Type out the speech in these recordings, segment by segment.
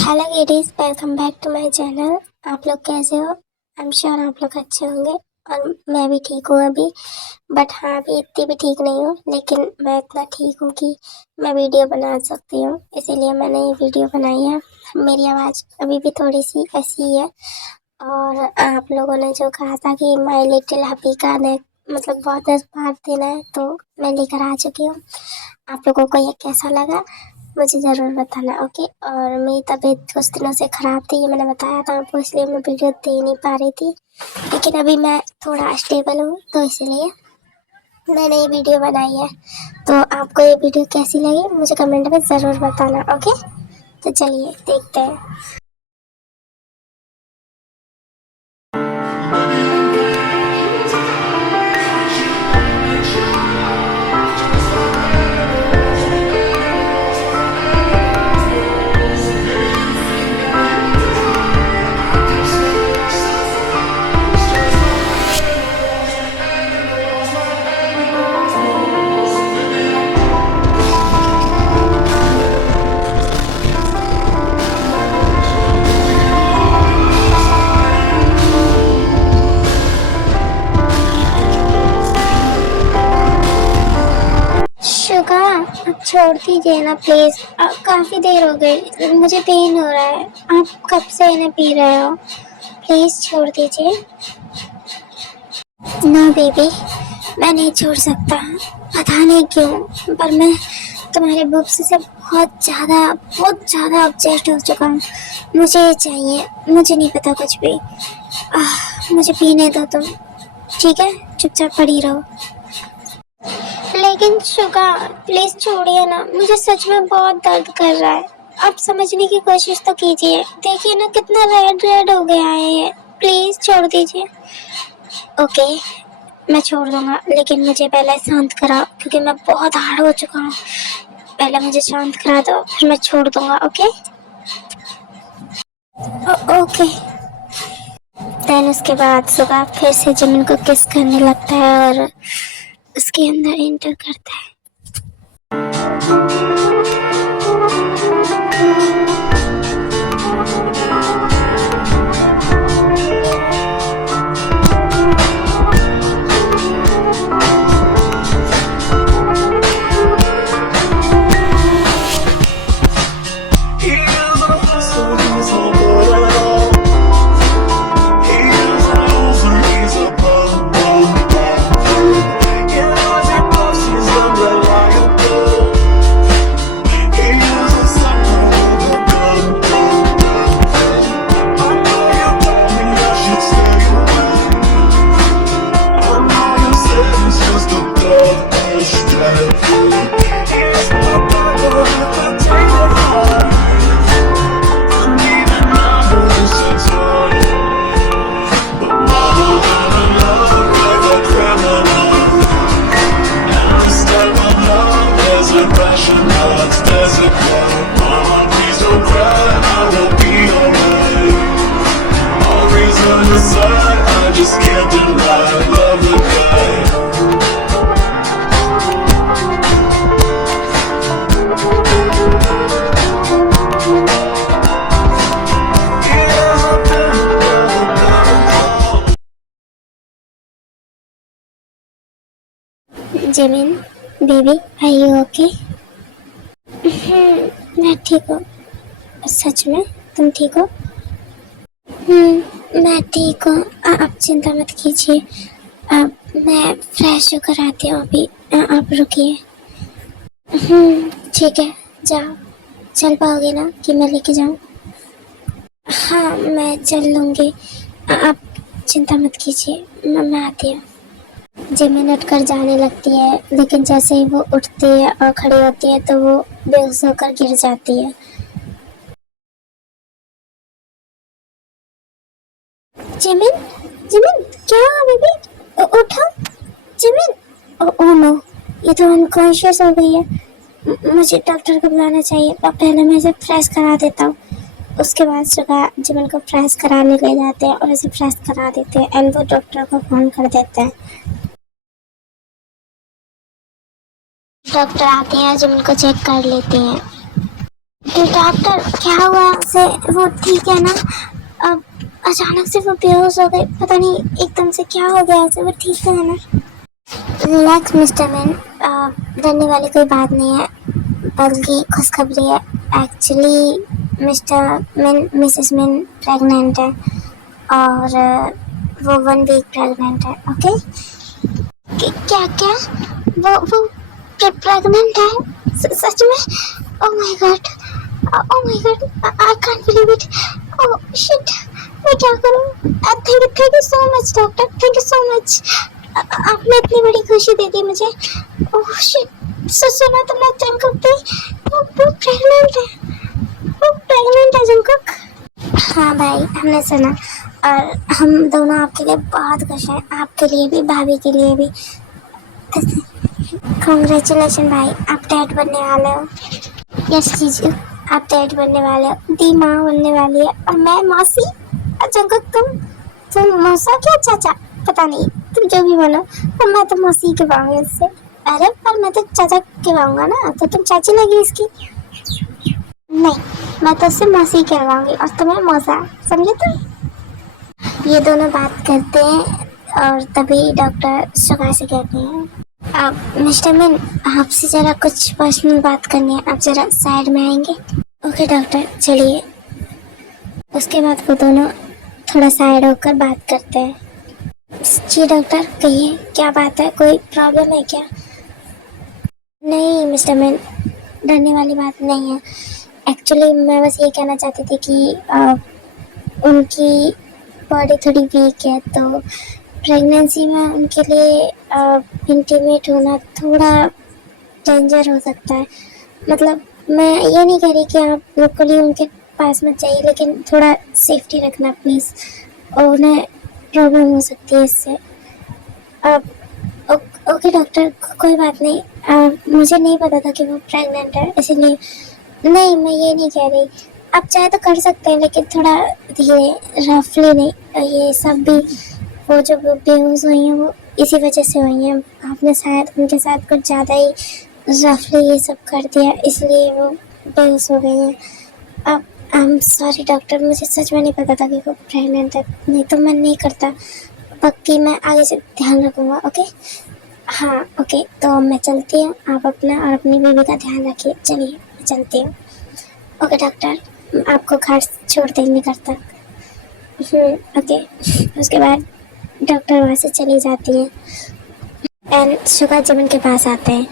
Hello ladies, welcome back to my channel. आप लोग कैसे हो? आई एम श्योर आप लोग अच्छे होंगे और मैं भी ठीक हूँ अभी। बट हाँ, अभी इतनी भी ठीक नहीं हूँ, लेकिन मैं इतना ठीक हूँ कि मैं वीडियो बना सकती हूँ, इसीलिए मैंने ये वीडियो बनाई है। मेरी आवाज़ अभी भी थोड़ी सी ऐसी ही है। और आप लोगों ने जो कहा था कि माई लिटिल हैप्पी का ने मतलब बहुत 10 बार देना है, तो मैं लेकर आ चुकी हूँ। आप लोगों को ये कैसा लगा मुझे ज़रूर बताना, ओके। और मेरी तबीयत कुछ दिनों से ख़राब थी, ये मैंने बताया था आपको, इसलिए मैं वीडियो दे नहीं पा रही थी। लेकिन अभी मैं थोड़ा स्टेबल हूँ, तो इसलिए मैंने ये वीडियो बनाई है। तो आपको ये वीडियो कैसी लगी मुझे कमेंट में ज़रूर बताना, ओके। तो चलिए देखते हैं। शुगा, अब छोड़ दीजिए ना प्लीज़। काफ़ी देर हो गई, मुझे पेन हो रहा है। आप कब से इन्हें पी रहे हो? प्लीज़ छोड़ दीजिए ना बेबी, मैं नहीं छोड़ सकता। पता नहीं क्यों, पर मैं तुम्हारे बुक्स से बहुत ज़्यादा ऑब्सेस्ड हो चुका हूँ। मुझे ये चाहिए, मुझे नहीं पता कुछ भी। मुझे पीने दो तुम, ठीक है? चुपचाप पड़ी रहो। लेकिन शुगा, प्लीज़ छोड़िए ना, मुझे सच में बहुत दर्द कर रहा है। आप समझने की कोशिश तो कीजिए। देखिए ना कितना रेड रेड हो गया है ये। प्लीज़ छोड़ दीजिए। ओके, मैं छोड़ दूंगा, लेकिन मुझे पहले शांत कराओ, क्योंकि मैं बहुत हार्ड हो चुका हूँ। पहले मुझे शांत करा दो, फिर मैं छोड़ दूंगा, ओके? ओके। देन उसके बाद सुबह फिर से जमीन को किस करने लगता है और उसके अंदर एंटर करता है। I just can't deny love the guy. जेमिन बेबी, आर यू ओके? मैं ठीक हूँ। सच में तुम ठीक हो? मैं ठीक हूँ। आप चिंता मत कीजिए। मैं फ्रेश होकर आती हूँ अभी। आप रुकिए। ठीक है, जाओ। चल पाओगे ना कि मैं लेके जाऊँ? हाँ, मैं चल लूँगी। आप चिंता मत कीजिए, मैं आती हूँ। जिमिन उठ कर जाने लगती है, लेकिन जैसे ही वो उठती है और खड़ी होती है तो वो बेहोश होकर गिर जाती है। जिमिन, जिमिन क्या हुआ बेबी? उठो जिमिन। ओह नो, ये तो अनकॉन्शियस हो गई है। मुझे डॉक्टर को बुलाना चाहिए। पहले मैं इसे फ्रेश करा देता हूँ। उसके बाद सुबह जिमिन को फ्रेश कराने ले जाते हैं और उसे फ्रेश करा देते हैं एंड वो डॉक्टर को फ़ोन कर देते हैं। डॉक्टर आते हैं, जिमिन को चेक कर लेते हैं। तो डॉक्टर क्या हुआ उसे? वो ठीक है ना? अब अचानक से वो बेहोश हो गई, पता नहीं एकदम से क्या हो गया उसे, वो ठीक है ना? रिलैक्स मिस्टर मैन, डरने वाली कोई बात नहीं है, बल्कि खुशखबरी है। Actually mister man, Mrs man pregnant है और वो 1 वीक प्रेग्नेंट है। ओके? क्या क्या? वो प्रेग्नेंट है? सच में? Oh my God, oh my God, I can't believe it. Oh shit, मैं क्या करूं? Thank you so much doctor, thank you so much. आपने इतनी बड़ी खुशी दे दी मुझे। ओह शिट, सुना तो मैं जंकुक थी, वो प्रेग्नेंट है, वो प्रेग्नेंट है जंकुक। हाँ भाई, हमने सुना और हम दोनों आपके लिए बहुत खुश हैं, आपके लिए भी, भाभी के लिए भी। कॉन्ग्रेचुलेशन भाई, आप डैड बनने वाले हो। यस जीजू, आप डैड बनने वाले हो, दी माँ बनने वाली है और मैं मौसी। जंकुक तुम मौसा क्या चाचा, पता नहीं, तुम जो भी बनो, पर मैं तो मौसी कहवाऊंगी उससे। अरे पर मैं तो चाचा कहवाऊंगा ना, तो तुम चाची लगी इसकी। नहीं, मैं तो उससे मौसी कहवाऊंगी और तुम्हें मौसा, समझे तुम? ये दोनों बात करते हैं और तभी डॉक्टर सुगा से कहते हैं, अब मिस्टर मैन, आपसे जरा कुछ पर्सनल बात करनी है, आप जरा साइड में आएंगे? ओके डॉक्टर, चलिए। उसके बाद वो दोनों थोड़ा साइड होकर बात करते हैं। जी डॉक्टर, कहिए क्या बात है, कोई प्रॉब्लम है क्या? नहीं मिस्टर मैन, डरने वाली बात नहीं है। एक्चुअली मैं बस ये कहना चाहती थी कि उनकी बॉडी थोड़ी वीक है, तो प्रेगनेंसी में उनके लिए इंटीमेट होना थोड़ा डेंजर हो सकता है। मतलब मैं ये नहीं कह रही कि आप बिल्कुल ही उनके पास मत जाइए, लेकिन थोड़ा सेफ्टी रखना प्लीज़, और उन्हें प्रॉब्लम हो सकती है इससे। अब ओके डॉक्टर, कोई बात नहीं। मुझे नहीं पता था कि वो प्रेग्नेंट है, इसलिए। नहीं, मैं ये नहीं कह रही, आप चाहे तो कर सकते हैं, लेकिन थोड़ा धीरे, रफली नहीं। ये सब भी वो जो बेहोश हुई हैं वो इसी वजह से हुई हैं, आपने शायद उनके साथ कुछ ज़्यादा ही रफली ये सब कर दिया, इसलिए वो बेहोश हो गई हैं। अब आई एम सॉरी डॉक्टर, मुझे सच में नहीं पता था कि वो प्रेग्नेंट है, नहीं तो मैं नहीं करता। पक्की, मैं आगे से ध्यान रखूँगा। ओके? हाँ ओके, तो मैं चलती हूँ, आप अपना और अपनी बीवी का ध्यान रखिए। चलिए, मैं चलती हूँ। ओके डॉक्टर, आपको घर छोड़ देंगे घर तक। ओके। उसके बाद डॉक्टर वहाँ से चली जाती है एंड शुगा जमीन के पास आते हैं।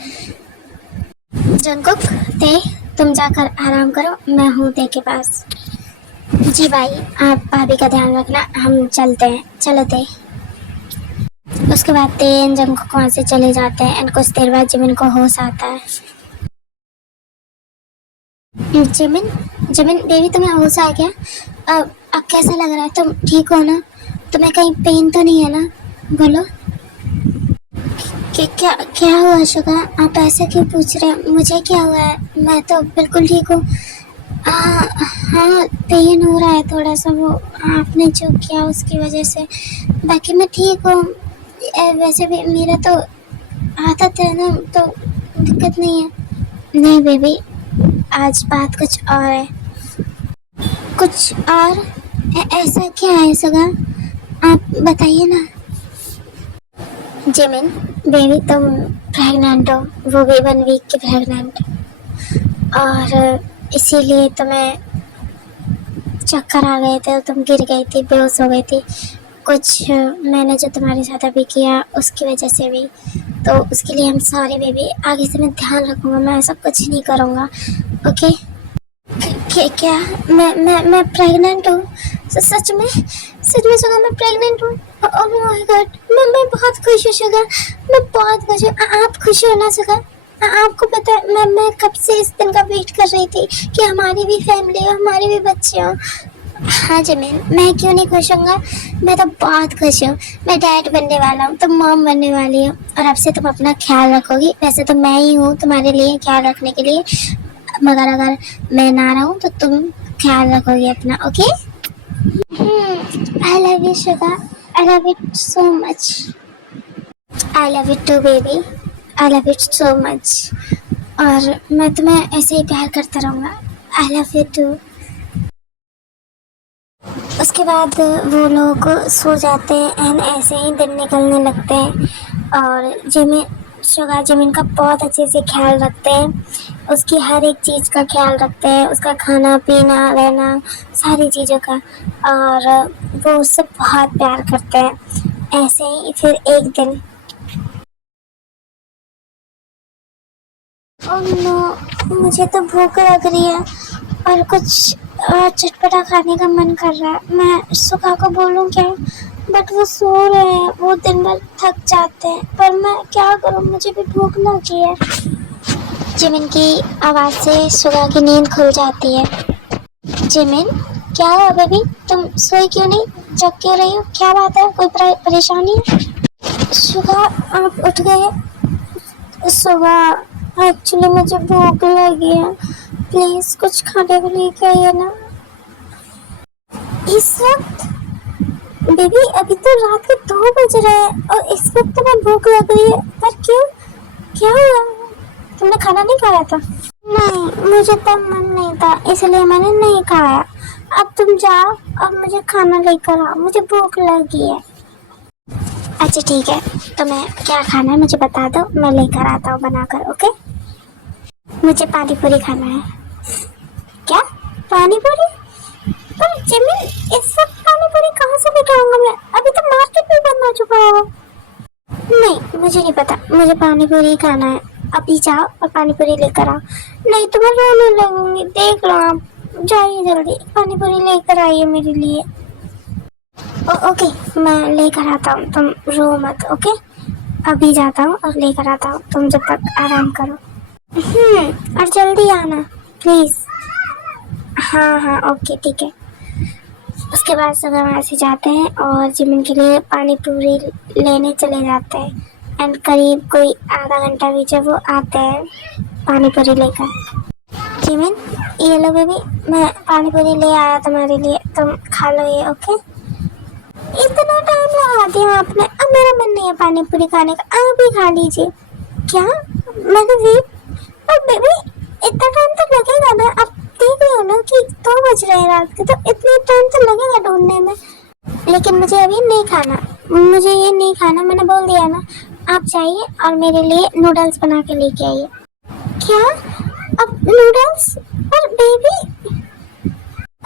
जंकुक, ते तुम जाकर आराम करो, मैं हूँ ते के पास। जी भाई, आप भाभी का ध्यान रखना, हम चलते हैं। चलो ते। उसके बाद ते एंड जंकुक वहाँ से चले जाते हैं एंड कुछ देर बाद जिमिन को होश आता है। जिमिन, जिमिन बेबी, तुम्हें होश आ गया? अब कैसा लग रहा है? तुम ठीक हो ना? तुम्हें कहीं पेन तो नहीं है ना? बोलो। क्या क्या हुआ शुगा? आप ऐसे क्यों पूछ रहे हैं? मुझे क्या हुआ है? मैं तो बिल्कुल ठीक हूँ। हाँ, पेन हो रहा है थोड़ा सा, वो आपने जो किया उसकी वजह से, बाकी मैं ठीक हूँ। वैसे भी मेरा तो आदत है ना, तो दिक्कत नहीं है। नहीं बेबी, आज बात कुछ और है। कुछ और? ऐसा क्या है शुगा? आप बताइए ना। जिमिन बेबी, तुम प्रेग्नेंट हो, वो भी 1 वीक की प्रेग्नेंट, और इसीलिए तुम्हें चक्कर आ गए थे, तुम गिर गई थी, बेहोश हो गई थी। कुछ मैंने जो तुम्हारे साथ अभी किया उसकी वजह से भी, तो उसके लिए हम सॉरी बेबी। आगे से मैं ध्यान रखूँगा, मैं ऐसा कुछ नहीं करूँगा। ओके? क्या? मैं प्रेग्नेंट हूँ? सच में शुगा, मैं प्रेग्नेंट हूँ? ओह माय गॉड, मैं बहुत खुश हूँ शुगा, मैं बहुत खुश हूँ। आप खुश हो ना शुगा? आपको पता है, मैं कब से इस दिन का वेट कर रही थी कि हमारी भी फैमिली हो, हमारे भी बच्चे हो। हाँ जमीन, मैं क्यों नहीं खुश हूँगा? मैं तो बहुत खुश हूँ। मैं डैड बनने वाला हूँ, तुम मॉम बनने वाली हो, और अब से तुम अपना ख्याल रखोगी। वैसे तो मैं ही हूँ तुम्हारे लिए ख्याल रखने के लिए, मगर अगर मैं ना रहूँ तो तुम ख्याल रखोगे अपना। Okay? I love you sugar, I love it so much. I love it too baby, I love it so much. और मैं तुम्हें ऐसे ही प्यार करता रहूँगा। I love you too. उसके बाद वो लोग सो जाते हैं एंड ऐसे ही दिन निकलने लगते हैं और सुगा जिमिन का बहुत अच्छे से ख्याल रखते हैं, उसकी हर एक चीज़ का ख्याल रखते हैं, उसका खाना पीना रहना सारी चीज़ों का, और वो उससे बहुत प्यार करते हैं। ऐसे ही फिर एक दिन ओह नो, मुझे तो भूख लग रही है और कुछ चटपटा खाने का मन कर रहा है। मैं सुगा को बोलूं क्या, बट वो सो रहे हैं, वो दिन भर थक जाते हैं, पर मैं क्या करूं, मुझे भी भूख लगी है। जिमिन की आवाज़ से सुगा की नींद खुल जाती है। जिमिन, क्या हुआ बेबी, तुम सोई क्यों नहीं, जग क्यों रही हो, क्या बात है, कोई परेशानी है? सुगा, आप उठ गए? सुगा, एक्चुअली मुझे भूख लगी है, प्लीज कुछ खाने को लेके आइए ना। इस वक्त बेबी, अभी तो रात के 2 बज रहे हैं और इस वक्त तुम्हें भूख लग रही है, पर क्यों, क्या हुआ, तुमने खाना नहीं खाया था? नहीं, मुझे तब मन नहीं था इसलिए मैंने नहीं खाया। अब तुम जाओ और मुझे खाना लेकर आओ, मुझे भूख लगी है। अच्छा ठीक है, तुम्हें क्या खाना है मुझे बता दो, मैं लेकर आता हूँ बनाकर। ओके, मुझे पानी पूरी खाना है। क्या पानी पूरी? पर जिमिन, इस वक्त पानी पूरी कहाँ से लेकर आऊंगा मैं, अभी तो मार्केट भी बंद हो चुका होगा। नहीं, मुझे नहीं पता, मुझे पानी पूरी खाना है, अभी जाओ और पानी पूरी लेकर आओ, नहीं तो मैं रोने लगूंगी, देख लो आप, जाइए जल्दी पानी पूरी लेकर आइए मेरे लिए। ओके, मैं लेकर आता हूँ, तुम रो मत। ओके, अभी जाता हूँ और लेकर आता हूँ, तुम जब तक आराम करो। और जल्दी आना प्लीज। हाँ हाँ ओके ठीक है। उसके बाद सब वहाँ से जाते हैं और जिमिन के लिए पानी पूरी लेने चले जाते हैं एंड करीब कोई आधा घंटा भी जब वो आते हैं पानी पूरी लेकर। जिमिन, ये लो बेबी, मैं पानी पूरी ले आया तुम्हारे लिए, तुम खा लो ये। ओके, इतना टाइम लगा दिया आपने, अब मेरा मन नहीं है पानी पूरी खाने का, आप ही खा लीजिए। क्या, मैंने वेट, पर बेबी इतना टाइम तो लगेगा ना, आप देख रहे हो ना कि 2 बज रहे हैं रात के, तो इतने टाइम तो लगेगा ढूंढने में। लेकिन मुझे अभी नहीं खाना, मुझे ये नहीं खाना, मैंने बोल दिया ना। आप जाइए और मेरे लिए नूडल्स बना के लेके आइए। क्या, अब नूडल्स? पर बेबी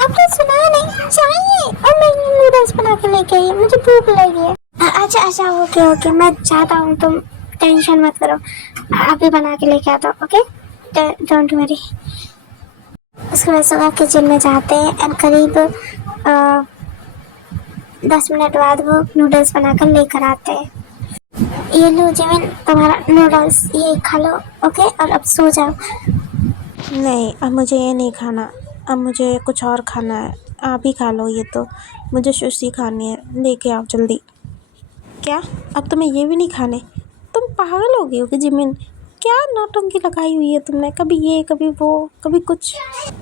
आपने सुना नहीं, जाइए और मेरे लिए नूडल्स बना के लेके आइए, मुझे भूख लगी है। अच्छा अच्छा ओके ओके, मैं चाहता हूँ, तुम टेंशन मत करो, अभी बना के लेके आता हूँ। Okay, don't worry. उसके बाद सुबह किचन में जाते हैं एंड करीब 10 मिनट बाद वो नूडल्स बनाकर लेकर आते हैं। ये लो जिमिन, तुम्हारा नूडल्स, ये खा लो। ओके, और अब सो जाओ। नहीं, अब मुझे ये नहीं खाना, अब मुझे कुछ और खाना है, आप ही खा लो ये तो, मुझे सुशी खानी है, लेके आओ जल्दी। क्या, अब तुम्हें ये भी नहीं खाने? तुम पागल हो गई हो कि जिमिन, क्या नौटंकी लगाई हुई है तुमने, कभी ये कभी वो कभी कुछ।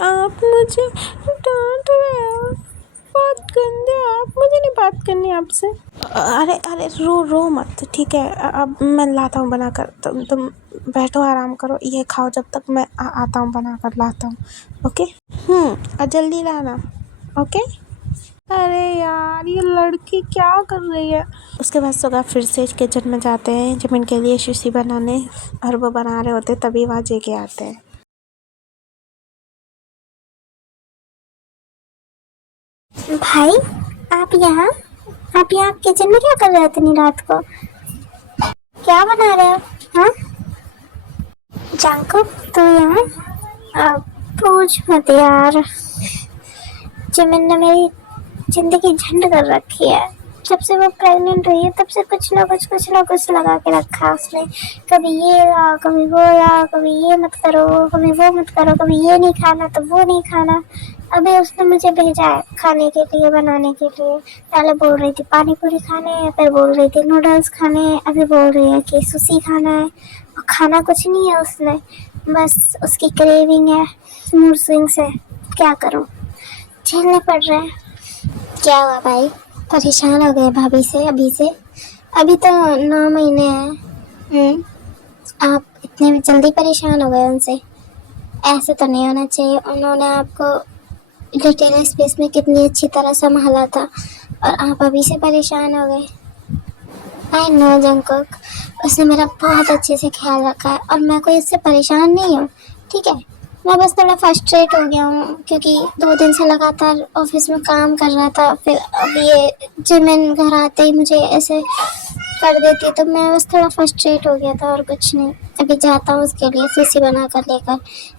आप मुझे डांट रहे हो, बात करने, आप मुझे नहीं बात करनी आपसे। अरे अरे रो मत, ठीक है, अब मैं लाता हूँ बनाकर, तुम बैठो आराम करो, ये खाओ जब तक मैं आता हूँ बनाकर लाता हूँ। ओके, और जल्दी लाना। ओके। अरे यार, ये लड़की क्या कर रही है। उसके बाद सुगा फिर से किचन में जाते हैं जिमिन के लिए सुशी बनाने, और वो बना रहे होते तभी वहाँ जेके आते हैं। भाई, आप यहाँ किचन में क्या कर रहे हो इतनी रात को, क्या बना रहे हो? हाँ जांकुक, तो यहाँ पूछ मत यार, जिमिन ने मेरी जिंदगी झंड कर रखी है। जब से वो प्रेग्नेंट हुई है तब से कुछ ना कुछ लगा के रखा है उसने, कभी ये ला, कभी वो ला, कभी ये मत करो, कभी वो मत करो, कभी ये नहीं खाना तो वो नहीं खाना। अभी उसने मुझे भेजा है खाने के लिए, बनाने के लिए। पहले बोल रही थी पानी पूरी खाने है, फिर बोल रही थी नूडल्स खाने हैं, अभी बोल रही है कि सुशी खाना है। और खाना कुछ नहीं है उसने, बस उसकी क्रेविंग है मूड स्विंग्स है, क्या करूँ, झेलने पड़ रहे हैं। क्या हुआ भाई, परेशान हो गए भाभी से? अभी तो 9 महीने हैं। आप इतने जल्दी परेशान हो गए उनसे? ऐसे तो नहीं होना चाहिए। उन्होंने आपको लिटिल स्पेस में कितनी अच्छी तरह संभाला था और आप अभी से परेशान हो गए। आई नो जंकुक, उसने मेरा बहुत अच्छे से ख्याल रखा है और मैं कोई इससे परेशान नहीं हूँ, ठीक है। मैं बस थोड़ा फ्रस्ट्रेट हो गया हूँ क्योंकि 2 दिन से लगातार ऑफिस में काम कर रहा था, फिर अब ये जिमिन घर आते ही मुझे ऐसे कर देती, तो मैं बस थोड़ा फ्रस्ट्रेट हो गया था और कुछ नहीं। अभी जाता हूँ उसके लिए सुशी बना कर लेकर,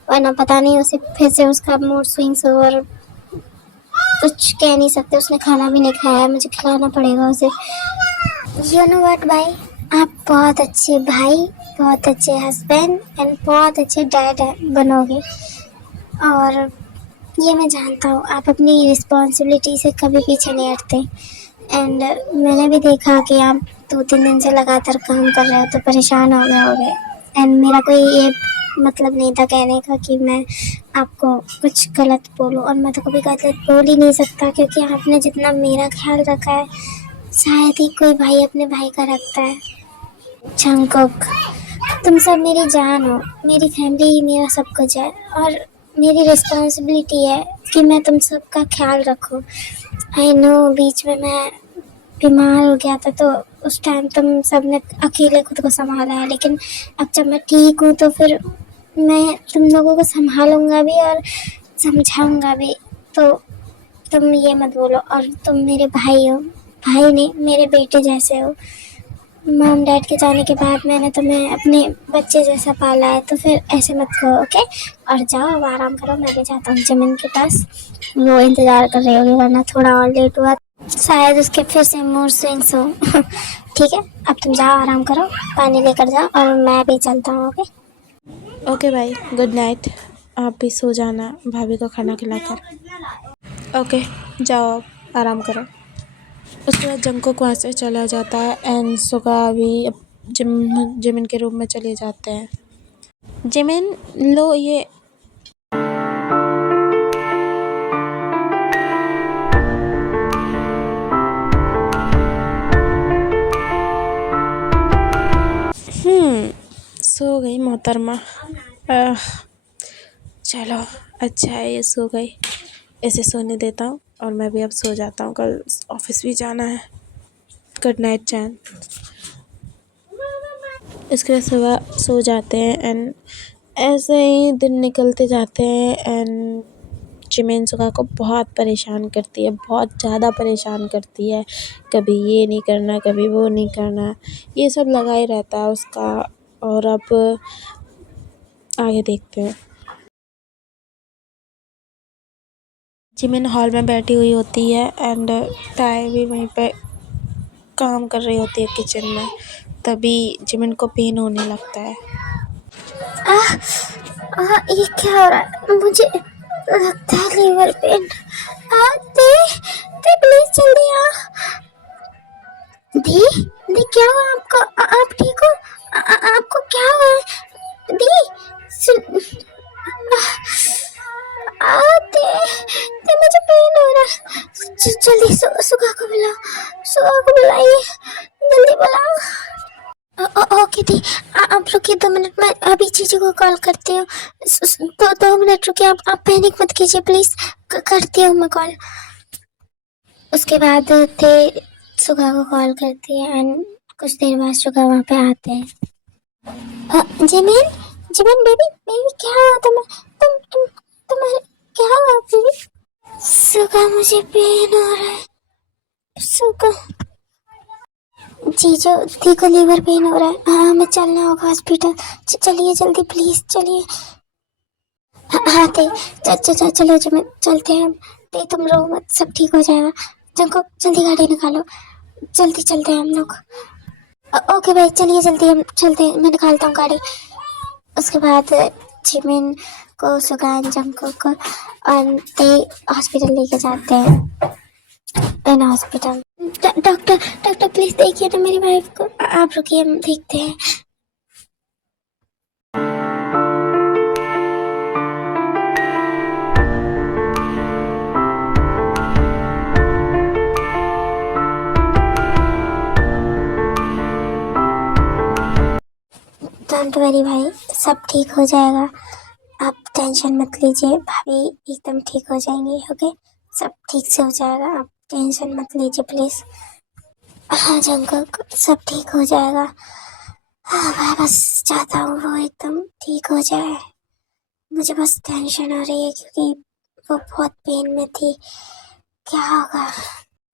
वरना पता नहीं उसे फिर से उसका मूड स्विंग्स हो और कुछ कह नहीं सकते। उसने खाना भी नहीं खाया है, मुझे खिलाना पड़ेगा उसे। यू नो व्हाट भाई, आप बहुत अच्छे भाई, बहुत अच्छे हस्बैंड एंड बहुत अच्छे डैड बनोगे। और ये मैं जानता हूँ, आप अपनी रिस्पॉन्सिबिलिटी से कभी पीछे नहीं हटते। एंड मैंने भी देखा कि आप 2-3 दिन से लगातार काम कर रहे हो तो परेशान हो गए होगे। एंड मेरा कोई ये मतलब नहीं था कहने का कि मैं आपको कुछ गलत बोलूँ, और मैं तो कभी गलत बोल ही नहीं सकता क्योंकि आपने जितना मेरा ख्याल रखा है शायद ही कोई भाई अपने भाई का रखता है। जंकुक, तुम सब मेरी जान हो, मेरी फैमिली ही मेरा सब कुछ है और मेरी रिस्पॉन्सिबिलिटी है कि मैं तुम सब का ख्याल रखूं। आई नो बीच में मैं बीमार हो गया था तो उस टाइम तुम सब ने अकेले खुद को संभाला है, लेकिन अब जब मैं ठीक हूँ तो फिर मैं तुम लोगों को संभालूंगा भी और समझाऊंगा भी। तो तुम ये मत बोलो, और तुम मेरे भाई हो, भाई नहीं मेरे बेटे जैसे हो। मॉम डैड के जाने के बाद मैंने तुम्हें अपने बच्चे जैसा पाला है, तो फिर ऐसे मत कहो, ओके। और जाओ अब आराम करो, मैं भी जाता हूँ जिमिन के पास, वो इंतज़ार कर रही होगी, वरना थोड़ा और लेट हुआ शायद उसके फिर से मूड स्विंग्स हो। ठीक है, अब तुम जाओ आराम करो, पानी लेकर जाओ और मैं भी चलता हूँ, ओके। ओके भाई, गुड नाइट। आप भी सो जाना भाभी को खाना खिलाकर। ओके, जाओ आप आराम करो। उसके बाद जंकुक वहाँ से चला जाता है एंड सुगा भी अब जिमिन के रूम में चले जाते हैं। जिमिन लो ये। सो गई मोहतरमा। चलो अच्छा है ये सो गई, ऐसे सोने देता हूँ और मैं भी अब सो जाता हूँ, कल ऑफिस भी जाना है। गुड नाइट चैन। इसके बाद सुबह सो जाते हैं एंड ऐसे ही दिन निकलते जाते हैं एंड जिमिन सुगा को बहुत परेशान करती है, बहुत ज़्यादा परेशान करती है। कभी ये नहीं करना, कभी वो नहीं करना, ये सब लगा ही रहता है उसका। और अब आगे देखते हैं। जिमिन हॉल में बैठी हुई होती है एंड ताई भी वहीं पे काम कर रही होती है किचन में। तभी जिमिन को पेन होने लगता है। ये क्या हो रहा है, मुझे लगता है लीवर पेन। दे दे प्लीज जल्दी आ। दी दी क्या हुआ आपको? आप ठीक हो? आपको क्या हुआ है? दी सुन, दे दे मुझे पेन हो रहा है। जल्दी सुगा को बुलाओ, सुगा को बुलाइए, जल्दी बुलाओ। ओके दी, आप रुकिए 2 मिनट, मैं अभी जीजू को कॉल करती हूँ। 2 मिनट रुकिए, आप पैनिक मत कीजिए प्लीज, करती हूँ मैं कॉल। उसके बाद थे सुगा को कॉल करती है एंड कुछ देर बाद सुगा वहाँ पे आते हैं। जिमिन जिमिन बेबी बेबी क्या हुआ तुम्हें? तुम्हें क्या हुआ बेबी? सुगा मुझे पेन हो रहा है। सुगा जीजू दी को लीवर पेन हो रहा है, हाँ हमें चलना होगा हॉस्पिटल। चलिए जल्दी प्लीज चलिए। हाँ ते चलो जिमिन चलते हैं। ते तुम रो मत, सब ठीक हो जाएगा। जंकुक जल्दी गाड़ी निकालो, जल्दी चलते हैं हम लोग। ओके भाई चलिए जल्दी हम चलते हैं, मैं निकालता हूँ गाड़ी। उसके बाद जिमिन को सुगान जंकुक को और ते हॉस्पिटल लेके जाते हैं। इन हॉस्पिटल डॉक्टर प्लीज देखिए ना मेरी वाइफ को। आप रुकिए हम देखते हैं। डोंट वरी भाई, सब ठीक हो जाएगा। आप टेंशन मत लीजिए, भाभी एकदम ठीक हो जाएंगी। ओके, सब ठीक से हो जाएगा, आप टेंशन मत लीजिए प्लीज। हाँ जंकुक, सब ठीक हो जाएगा। हाँ मैं बस चाहता हूँ वो एकदम ठीक हो जाए। मुझे बस टेंशन हो रही है क्योंकि वो बहुत पेन में थी। क्या होगा?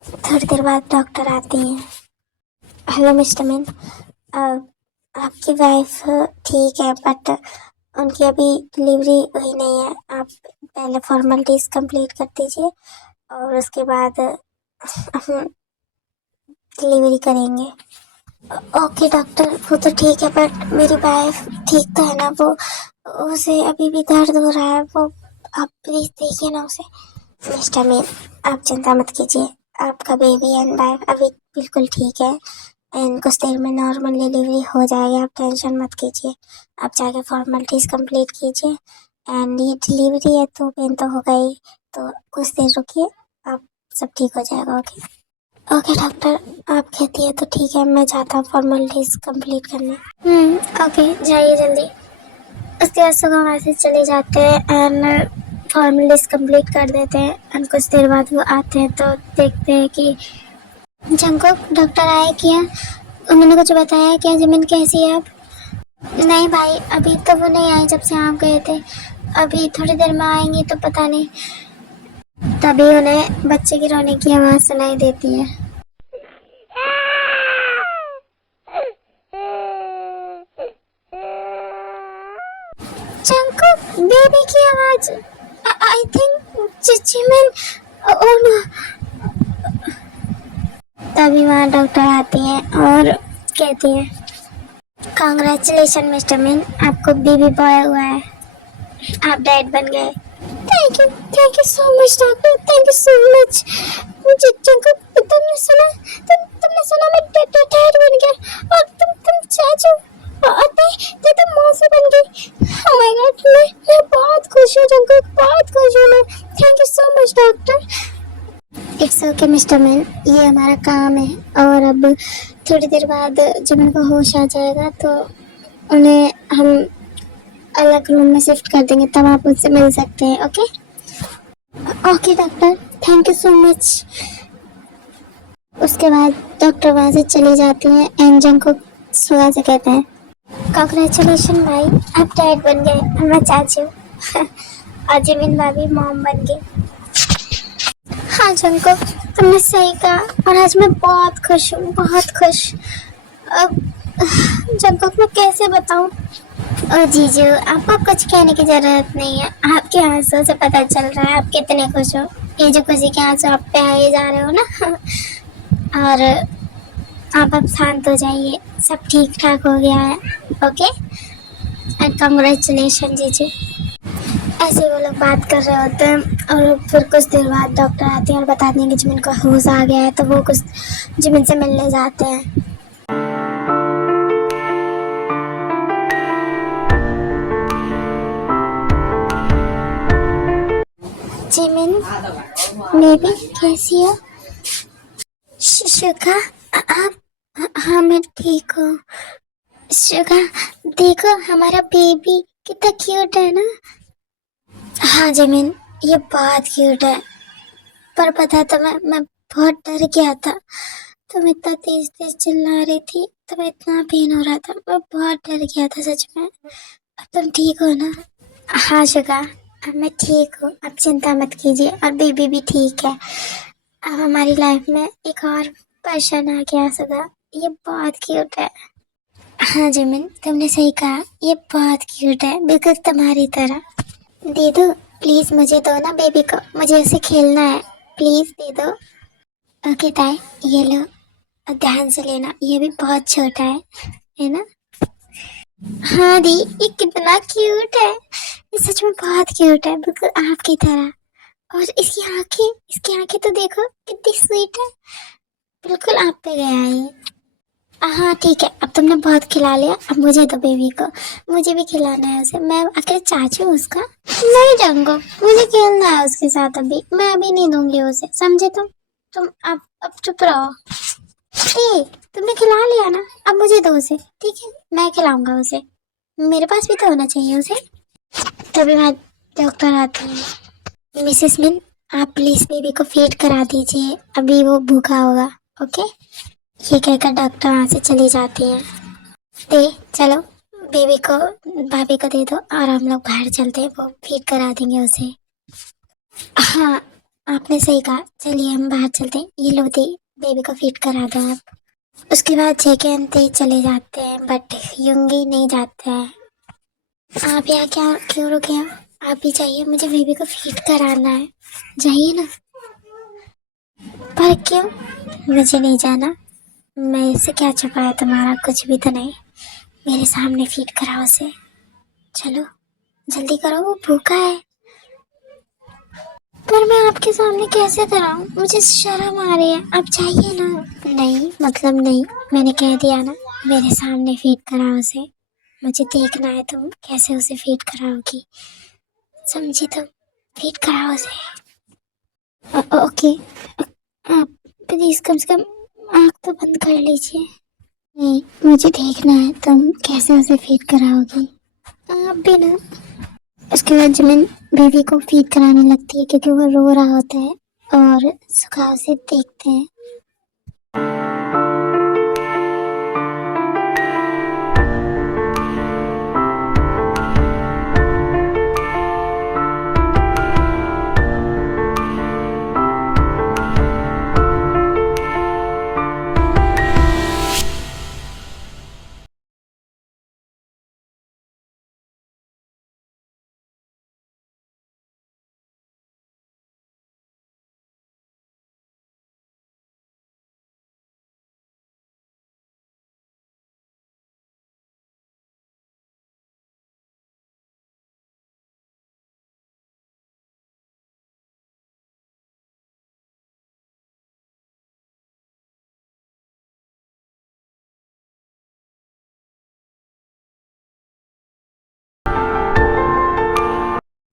थोड़ी देर बाद डॉक्टर आती हैं। हेलो मिस्टर मीन, आपकी वाइफ ठीक है बट उनकी अभी डिलीवरी हुई नहीं है। आप पहले फॉर्मेलिटीज कंप्लीट कर दीजिए और उसके बाद हम डिलीवरी करेंगे। ओके डॉक्टर, वो तो ठीक है बट मेरी वाइफ ठीक तो है ना? वो उसे अभी भी दर्द हो रहा है। वो आप प्लीज देखिए ना उसे। मिस्टर मीन, आप चिंता मत कीजिए, आपका बेबी एंड वाइफ अभी बिल्कुल ठीक है एंड कुछ देर में नॉर्मल डिलीवरी हो जाएगी। आप टेंशन मत कीजिए, आप जाके फॉर्मेलिटीज कंप्लीट कीजिए एंड ये डिलीवरी है तो पेन तो होगा ही, तो कुछ देर रुकिए, आप सब ठीक हो जाएगा। ओके ओके डॉक्टर, आप कहती है तो ठीक है, मैं जाता हूँ फॉर्मेलिटीज कंप्लीट करने। ओके, जाइए जल्दी। उसके बाद सुबह वहाँ से चले जाते हैं एंड फॉर्मेलिटीज कंप्लीट कर देते हैं एंड कुछ देर बाद वो आते हैं तो देखते हैं कि जंकुक डॉक्टर आए क्या? उन्होंने कुछ बताया क्या? जमीन कैसी है अब? नहीं भाई, अभी तो वो नहीं आई जब से आप गए थे। अभी थोड़ी देर में आएंगी तो पता नहीं। तभी उन्हें बच्चे की रोने की आवाज़ सुनाई देती है। जंकुक, बेबी की आवाज़। I think Jimin. Oh no. तभी वहाँ डॉक्टर आती है और कहती है, कांग्रेचुलेशन मिस्टर मीन, आपको बेबी बॉय हुआ है, आप डैड बन गए। Thank you so much doctor, thank you so much. मुझे जंकुक, तुमने सुना मैं डैड बन गया और तुम चाचू और मैं तो मौसी बन गई। ओह माय गॉड, मैं बहुत खुश हूँ जंकुक, बहुत खुश हूँ मैं। Thank you so much doctor. It's okay mister man, ये हमारा काम है और अब थोड़ी देर बाद जब उनको होश आ जाएगा तो उन्हें हम अलग रूम में शिफ्ट कर देंगे, तब आप उनसे मिल सकते हैं। Okay okay doctor, thank you so much. उसके बाद डॉक्टर वहाँ से चली जाती है एंड जंकुक सुगा से कहते हैं, कांग्रेचुलेशन भाई, आप डैड बन गए और मैं चाचू और जिमिन भाभी मॉम बन गई। हाँ जंकुक, तुमने सही कहा और आज मैं बहुत खुश हूँ, बहुत खुश। अब जंकुक मैं कैसे बताऊँ? ओ जीजू, आपको कुछ कहने की जरूरत नहीं है, आपके आंसू से पता चल रहा है आप कितने खुश हो। ये जो खुशी के आंसू आप पे आए जा रहे हो ना और आप अब शांत हो जाइए, सब ठीक ठाक हो गया है। ओके एंड कांग्रेचुलेशन जीजू। ऐसे वो लोग बात कर रहे होते हैं और फिर कुछ देर बाद डॉक्टर आते हैं और बताते हैं कि जिमिन को होश आ गया है, तो वो कुछ जिमिन से मिलने जाते हैं। जिमिन बेबी कैसी हो? शुगा, आप? हाँ मैं ठीक हूँ। शुगा देखो हमारा बेबी कितना क्यूट है ना? हाँ जिमिन, ये बहुत क्यूट है, पर पता तो मैं बहुत डर गया था। तुम इतना तेज तेज चिल्ला रही थी तो मैं इतना पेन हो रहा था, मैं बहुत डर गया था सच में। अब तुम ठीक हो ना? हाँ शुगा, अब मैं ठीक हूँ, अब चिंता मत कीजिए और बेबी भी ठीक है। अब हमारी लाइफ में एक और पर्सन आ गया शुगा, ये बहुत क्यूट है। हाँ जिमिन, तुमने सही कहा, ये बहुत क्यूट है, बिल्कुल तुम्हारी तरह। दे दो प्लीज, मुझे दो ना बेबी को, मुझे उसे खेलना है, प्लीज दे दो। ओके ताई, ये लो और ध्यान से लेना, ये भी बहुत छोटा है ना? हाँ दी, ये कितना क्यूट है, ये सच में बहुत क्यूट है, बिल्कुल आपकी तरह। और इसकी आंखें तो देखो कितनी स्वीट है, बिल्कुल आप पे गया है ये। हाँ ठीक है, अब तुमने बहुत खिला लिया, अब मुझे दो बेबी को, मुझे भी खिलाना है उसे, मैं आखिर चाचू हूँ उसका। नहीं जंगो, मुझे खेलना है उसके साथ, अभी मैं अभी नहीं दूंगी उसे, समझे तुम अब चुप रहो। ठीक, तुमने खिला लिया ना, अब मुझे दो उसे, ठीक है? मैं खिलाऊंगा उसे, मेरे पास भी तो होना चाहिए उसे। तभी वहाँ डॉक्टर आती है। मिसेस मिन, आप प्लीज बेबी को फीड करा दीजिए, अभी वो भूखा होगा। ओके, ये कहकर डॉक्टर वहाँ से चली जाती है। दे चलो, बेबी को भाभी को दे दो और हम लोग बाहर चलते हैं, वो फीड करा देंगे उसे। हाँ, आपने सही कहा, चलिए हम बाहर चलते हैं। ये लो दे, बेबी को फीड करा दो आप। उसके बाद जैके ते चले जाते हैं, बट युंगी नहीं जाता है। आप यहाँ क्या क्यों रुके हो? आप भी जाइए, मुझे बेबी को फीड कराना है। जाइए ना। पर क्यों? मुझे नहीं जाना। मैं इससे क्या छुपाया तुम्हारा? कुछ भी तो नहीं। मेरे सामने फीड कराओ उसे। चलो जल्दी करो, वो भूखा है। पर मैं आपके सामने कैसे कराऊं? मुझे शर्म आ रही है। आप जाइए ना। नहीं मतलब नहीं, मैंने कह दिया ना, मेरे सामने फीड कराओ उसे। मुझे देखना है तुम कैसे उसे फीड कराओगी, समझी तुम? फीड कराओ उसे। ओके। आप प्लीज कम से कम आँख तो बंद कर लीजिए। नहीं, मुझे देखना है तुम कैसे उसे फीड कराओगी। आप भी ना। उसके बाद जिमिन बेबी को फीड कराने लगती है क्योंकि वो रो रहा होता है, और सुखा उसे देखते हैं।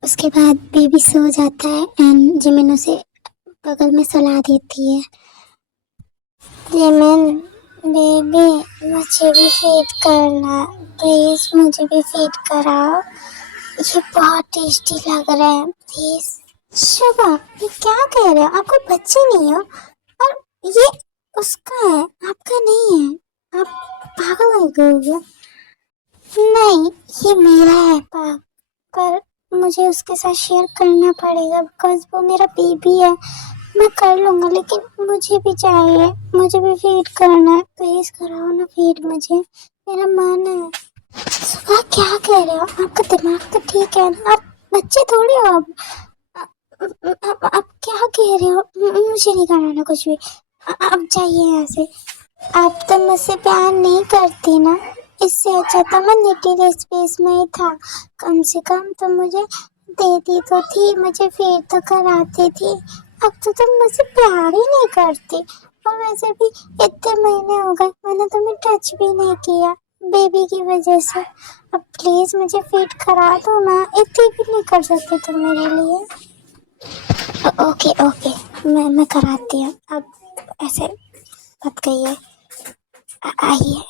उसके बाद बेबी सो जाता है एंड जिमिन उसे बगल में सुला देती है। जिमिन बेबी, मुझे भी फीड करना, प्लीज मुझे भी फीड कराओ। ये बहुत टेस्टी लग रहा है, प्लीज। शुभा, ये क्या कह रहे हो? आपको बच्चे नहीं हो, और ये उसका है, आपका नहीं है। आप पागल हो गए हो क्या? नहीं, ये मेरा है पर मुझे उसके साथ शेयर करना पड़ेगा बिकॉज वो मेरा बेबी है। मैं कर लूंगा लेकिन मुझे भी चाहिए, मुझे भी फीड करना है। प्लीज कराओ ना फीड मुझे, मेरा मन है। सुबह क्या कह रहे हो? आपका दिमाग तो ठीक है ना? आप बच्चे थोड़ी हो अब। आप क्या कह रहे हो? मुझे नहीं कराना कुछ भी। आप जाइए यहाँ से। आप तो मुझसे प्यार नहीं करती ना, इससे अच्छा था मैं लिटिल स्पेस में ही था। कम से कम तुम मुझे देती तो थी, मुझे फीड तो कराती थी। अब तो तुम मुझसे प्यार ही नहीं करती, और वैसे भी इतने महीने हो गए मैंने तुम्हें टच भी नहीं किया बेबी की वजह से। अब प्लीज मुझे फीड करा दो ना, इतनी भी नहीं कर सकते तुम मेरे लिए? ओके ओके, मैं कराती हूँ। अब ऐसे मत कहिए, आइए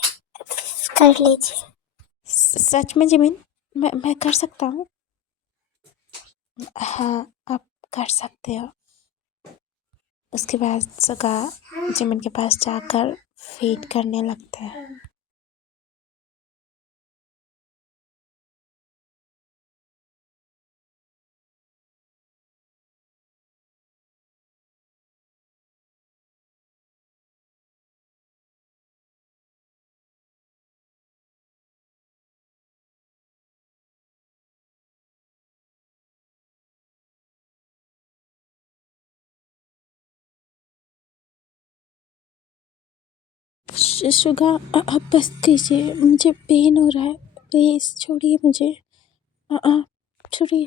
कर लीजिए। सच में जिमिन, मैं कर सकता हूँ। हाँ, आप कर सकते हो। उसके बाद सुगा जिमिन के पास जाकर फीड करने लगता है। शुगा, अब बस कीजिए, मुझे पेन हो रहा है, प्लीज़ छोड़िए मुझे। छोड़िए।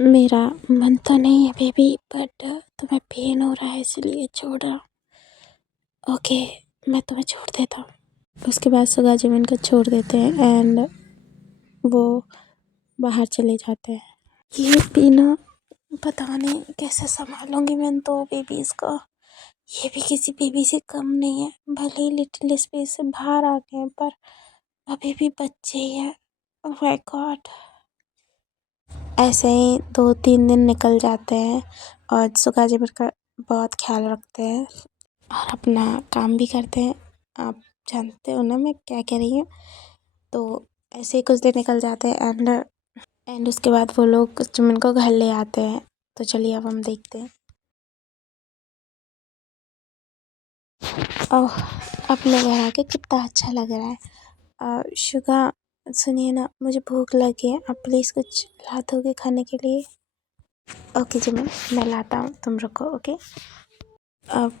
मेरा मन तो नहीं है बेबी, बट तुम्हें पेन हो रहा है इसलिए छोड़ रहा हूँ। ओके, मैं तुम्हें छोड़ देता हूँ। उसके बाद सुगा जिमिन को छोड़ देते हैं एंड वो बाहर चले जाते हैं। ये पीना पता नहीं कैसे संभालूंगी मैं दो बेबीज़ को। ये भी किसी बेबी से कम नहीं है, भले ही लिटिल स्पेस से बाहर आ गए हैं पर अभी भी बच्चे ही हैं। Oh my God. ऐसे ही 2-3 दिन निकल जाते हैं और सुगा ज़मीर का बहुत ख्याल रखते हैं और अपना काम भी करते हैं। आप जानते हो ना मैं क्या कह रही हूँ। तो ऐसे ही कुछ दिन निकल जाते हैं एंड उसके बाद वो लोग ज़मीन को घर ले आते हैं। तो चलिए अब हम देखते हैं। ओह, अपने घर आके कितना अच्छा लग रहा है। शुगा, सुनिए ना, मुझे भूख लगी है, आप प्लीज़ कुछ ला दोगे खाने के लिए? ओके जी मैं लाता हूँ, तुम रुको। ओके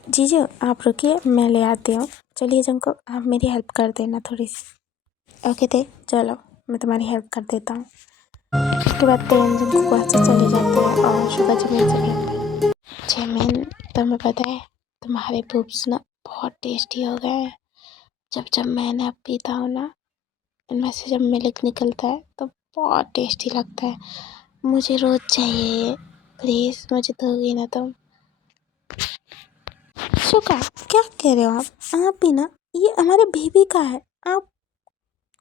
जीजू आप रुकिए, मैं ले आती हूँ। चलिए जंको, आप मेरी हेल्प कर देना थोड़ी सी। ओके थे, चलो मैं तुम्हारी हेल्प कर देता हूँ। उसके बाद तेन जंको वहाँ से चले जाते हैं और शुगा जमीन से कहते हैं, जमीन तुम्हें पता है तुम्हारे पूप्स ना बहुत टेस्टी हो गए हैं। जब जब मैंने अब पीता हूँ ना, इनमें से जब मिल्क निकलता है तो बहुत टेस्टी लगता है। मुझे रोज़ चाहिए, प्लीज़ मुझे दोगी ना तुम? शुका, क्या कह रहे हो आप भी ना, ये हमारे बेबी का है, आप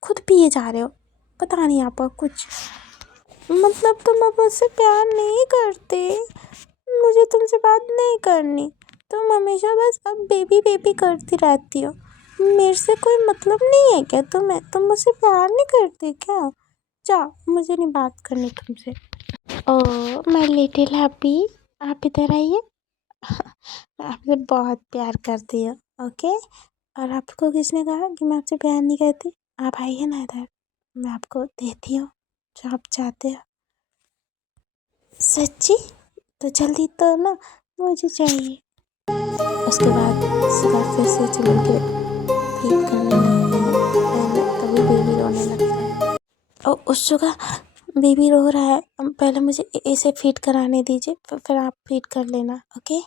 खुद पिए जा रहे हो। पता नहीं आपको कुछ, मतलब तुम अब मुझसे प्यार नहीं करते। मुझे तुमसे बात नहीं करनी, तुम हमेशा बस अब बेबी बेबी करती रहती हो। मेरे से कोई मतलब नहीं है क्या तुम्हें? तुम मुझसे प्यार नहीं करते क्या? जाओ, मुझे नहीं बात करनी तुमसे। ओह माय लिटिल हैप्पी, आप इधर आइए। मैं आपसे बहुत प्यार करती हूँ। ओके, और आपको किसने कहा कि मैं आपसे प्यार नहीं करती? आप आइए ना इधर, मैं आपको देती हूँ जो आप चाहते हो। सच्ची? तो जल्दी तो ना, मुझे चाहिए। उसके बाद सुबह फिर से जमीन के फीड करने लगते हैं एंड तभी बेबी रोने लगता है। और उस जगह बेबी रो रहा है, पहले मुझे इसे फीड कराने दीजिए, फिर आप फीड कर लेना। ओके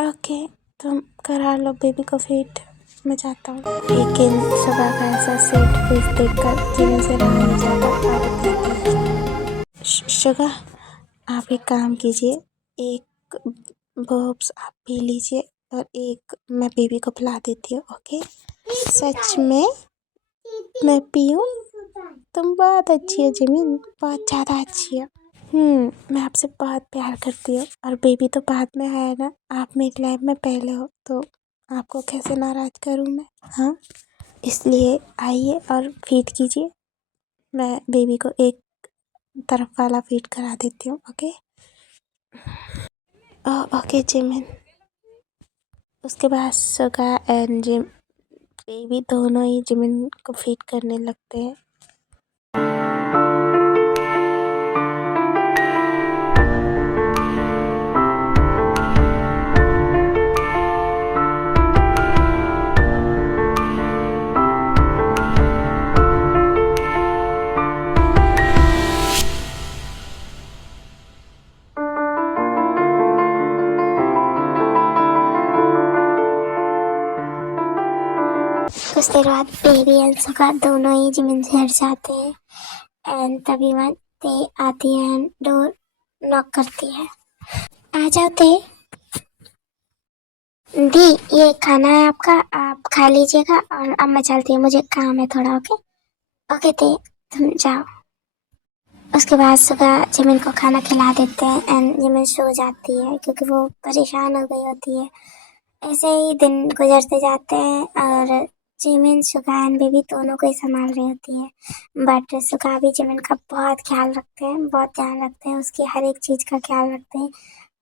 ओके, तुम करा लो बेबी को फीड, मैं जाता हूँ। लेकिन सुबह का ऐसा स्वीट फेस देखकर जीवन से रहा नहीं जाता। आदत कहती है, शुगा आप एक काम कीजिए, एक बॉक्स आप पी लीजिए और एक मैं बेबी को पिला देती हूँ। ओके, सच में मैं पीऊँ? तुम बहुत अच्छी है जमीन, बहुत ज़्यादा अच्छी है। मैं आपसे बहुत प्यार करती हूँ और बेबी तो बाद में है ना, आप मेरी लाइफ में पहले हो तो आपको कैसे नाराज़ करूँ मैं? हाँ, इसलिए आइए और फीड कीजिए। मैं बेबी को एक तरफ वाला फीड करा देती हूँ। Okay okay Jimin. उसके बाद सुगा एंड बेबी दोनों ही जिमिन को फीड करने लगते हैं। कुछ देर बाद बेबी एंड सुगा दोनों ही जिमिन से हट जाते हैं एंड तभी वहाँ ते आती है एंड डोर नॉक करती है। आ जाओ ते दी, ये खाना है आपका, आप खा लीजिएगा और अब मैं चलती हूँ, मुझे काम है थोड़ा। ओके ओके ते तुम जाओ। उसके बाद सुबह जिमिन को खाना खिला देते हैं एंड जिमिन सो जाती है क्योंकि वो परेशान हो गई होती है। ऐसे ही दिन गुजरते जाते हैं और जिमिन सुगा एंड बेबी दोनों को ही संभाल रही होती है। बट सुगा भी जिमिन का बहुत ख्याल रखते हैं, बहुत ध्यान रखते हैं, उसकी हर एक चीज़ का ख्याल रखते हैं।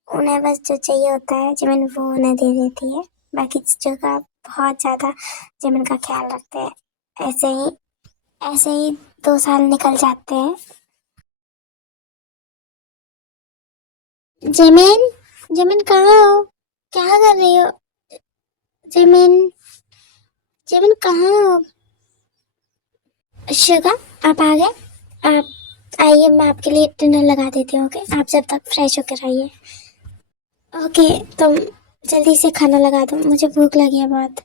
उन्हें बस जो चाहिए होता है जिमिन वो उन्हें दे देती है। बाकी चीज़ों का बहुत ज़्यादा जिमिन का ख्याल रखते हैं। ऐसे ही 2 साल निकल जाते हैं। जिमिन, जिमिन कहाँ हो? क्या कर रही हो? जिमिन, जिमिन कहाँ हो? शुगा आप आ गए? आप आइए, मैं आपके लिए डिनर लगा देती हूँ। ओके, आप जब तक फ्रेश होकर आइए। ओके, तुम जल्दी से खाना लगा दो, मुझे भूख लगी है बहुत।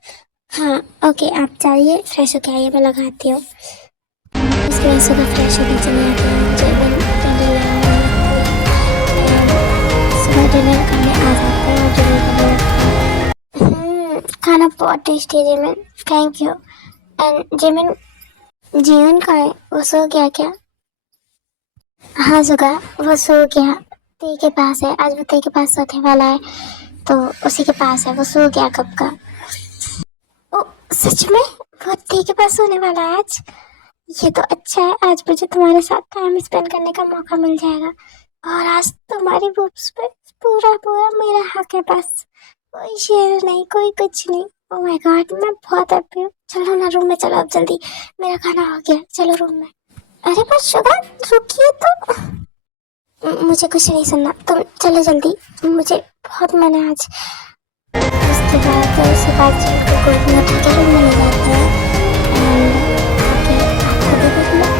हाँ ओके, आप जाइए फ्रेश होके आइए, मैं लगाती हूँ। उसके बाद सुबह फ्रेश होकर चली आती है, जिमिन सुबह डिनर करने आ जाते हैं और डिनर करने लगते हैं। खाना बहुत टेस्टी है Jimin, thank you. And Jimin, जीवन का है, वो सो गया क्या? हाँ सुगा, वो सो गया। ती के पास है, आज वो ती के पास सोने वाला है, तो उसी के पास है, वो सो गया कब का। ओ सच में, वो ती के पास सोने वाला है आज। ये तो अच्छा है, आज मुझे तुम्हारे साथ टाइम स्पेंड करने का मौका मिल जाएगा। और आज तुम्हारी बुक्स पे पूरा पूरा मेरा हक है बस। कोई शेयर नहीं, कोई कुछ नहीं। ओ माय गॉड, मैं बहुत हैप्पी हूँ। चलो ना रूम में, चलो अब जल्दी, मेरा खाना हो गया, चलो रूम में। अरे बस शुगर, रुकिए तो। मुझे कुछ नहीं सुनना, तुम चलो जल्दी, मुझे बहुत मन है आज। उसके बाद सुभाष जी को गोद में उठा के रूम में ले जाते हैं and आके आपको भी देख लो।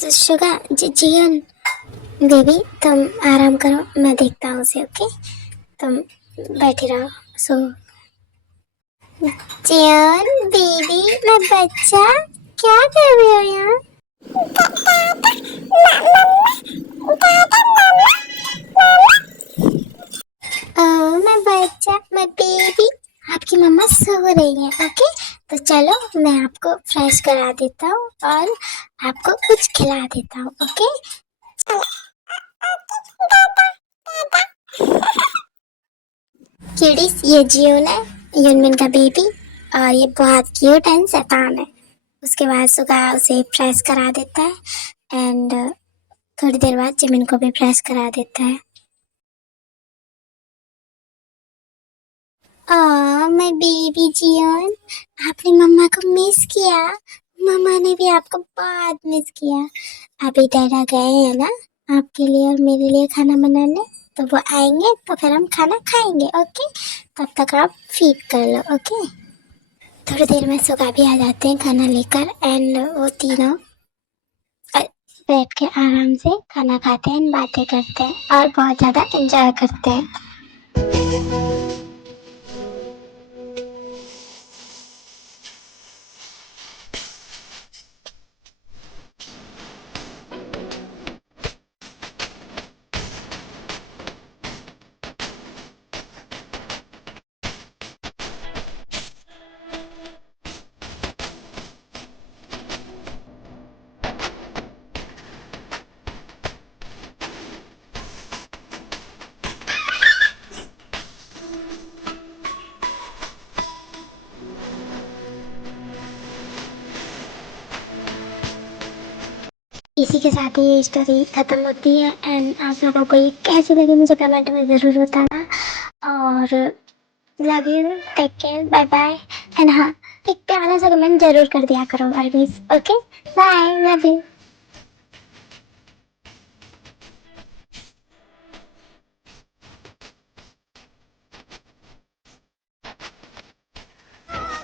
शुगर जियन बेबी, तुम आराम करो, मैं देखता हूँ उसे। ओके, तुम बैठे रहो, सो। जियन बेबी, मैं बच्चा, क्या कर रही हो यहाँ? मैं बच्चा, मैं बेबी, आपकी मम्मा सो रही है। ओके, तो चलो मैं आपको फ्रेश करा देता हूँ और आपको कुछ खिला देता हूँ। ओके, किडीज, ये जियोन है, यूनमिन का बेबी, और ये बहुत क्यूट एंड शैतान है। उसके बाद सुगा उसे फ्रेश करा देता है एंड थोड़ी देर बाद जिमिन को भी फ्रेश करा देता है। मैं बेबी जियोन, आपने मम्मा को मिस किया? मम्मा ने भी आपको बहुत मिस किया। अभी डैडा गए हैं ना आपके लिए और मेरे लिए खाना बनाने, तो वो आएंगे तो फिर हम खाना खाएंगे। ओके, तब तक आप फीड कर लो। ओके, थोड़ी देर में सुगा भी आ जाते हैं खाना लेकर एंड वो तीनों बैठ के आराम से खाना खाते हैं, बातें करते हैं और बहुत ज़्यादा एंजॉय करते हैं। इसी के साथ ही ये स्टोरी ख़त्म होती है एंड आप लोगों को ये कैसी लगी मुझे कमेंट में ज़रूर बताना। और love you, take care, bye bye. And हाँ, एक प्यारा सा कमेंट ज़रूर कर दिया करो always. Okay, bye, love you.